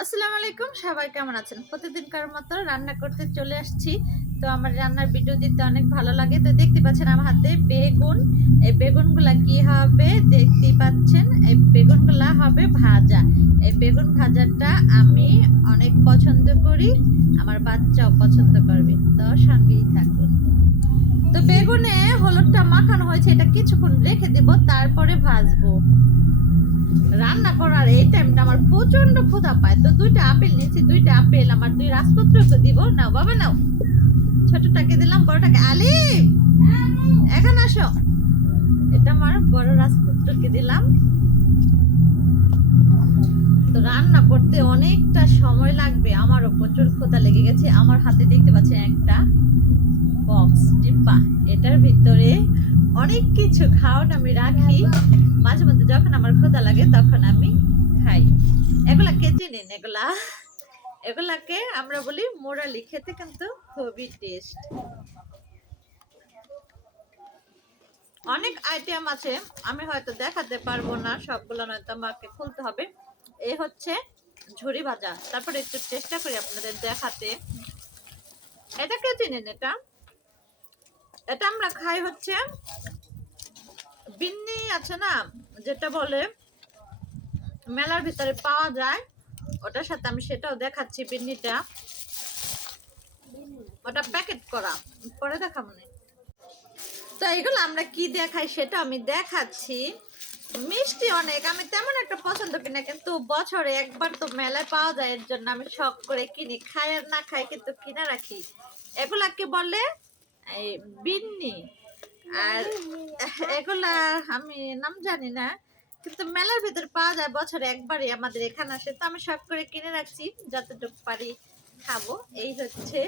আসসালামু আলাইকুম, সবাই কেমন আছেন? প্রতিদিনকার মতো রান্না করতে চলে আসছি। তো আমার রান্নার ভিডিও দিতে অনেক ভালো লাগে। তো দেখতে পাচ্ছেন আমার হাতে বেগুন। এই বেগুনগুলা কি হবে দেখতেই পাচ্ছেন। এই বেগুনগুলা হবে ভাজা। এই বেগুন ভাজাটা আমি অনেক পছন্দ করি, আমার বাচ্চাও পছন্দ করবে। তো সঙ্গেই থাকুন। তো বেগুনে হলুদটা মাখানো হয়েছে, এটা কিছুক্ষণ রেখে দেব, তারপরে ভাজবো। রান্না করার এই টাইমটা আমার প্রচন্ড ক্ষুধা পায়। তো দুইটা আপেল নিয়েছি, দুইটা আপেল আমার দুই রাজপুত্রকে দিব। নাও বাবা নাও, ছোটটাকে দিলাম, বড়টাকে আলিফ এখন আসো, এটা আমার বড় রাজপুত্রকে দিলাম। তো রান্না করতে অনেকটা সময় লাগবে, আমারও প্রচুর ক্ষুধা লেগে গেছে। আমার হাতে দেখতে পাচ্ছেন একটা বক্স ডিব্বা, এটার ভিতরে অনেক কিছু খাওয়ার আমি রাখি। মাঝে মধ্যে যখন আমার ক্ষুধা লাগে তখন আমি খাই। এগুলা কে চিনেন? এগুলাকে আমরা বলি মোরালি, খেতে কিন্তু খুবই টেস্ট। অনেক আইটেম আছে, আমি হয়তো দেখাতে পারবো না সবগুলো, নয়তো আমাকে খুলতে হবে। এই হচ্ছে ঝুরি ভাজা, তারপরে একটু চেষ্টা করি আপনাদের দেখাতে। এটা কে চিনেন? এটা এটা আমরা খাই হচ্ছে বিন্নি আছে না, যেটা বলে মেলার ভিতরে পাওয়া যায়, ওটার সাথে আমি সেটাও দেখাচ্ছি। বিন্নিটা ওটা প্যাকেট করা, পরে দেখাবো না। তো এগুলো আমরা কি দেখাই সেটা আমি দেখাচ্ছি। মিষ্টি অনেক, আমি তেমন একটা পছন্দ করি না, কিন্তু বছরে একবার তো মেলায় পাওয়া যায়, এর জন্য আমি শখ করে কিনি। খাই আর না খাই কিন্তু কিনে রাখি। এগুলাকে বলে এই বিন্নি। আর এগুলা আমি নাম জানি না, কিন্তু মেলার ভিতর পাওয়া যায় বছরে একবারই আমাদের এখানে আসে। তো আমি শখ করে কিনে রাখছি, যতটুকু পারি খাবো। এই হচ্ছে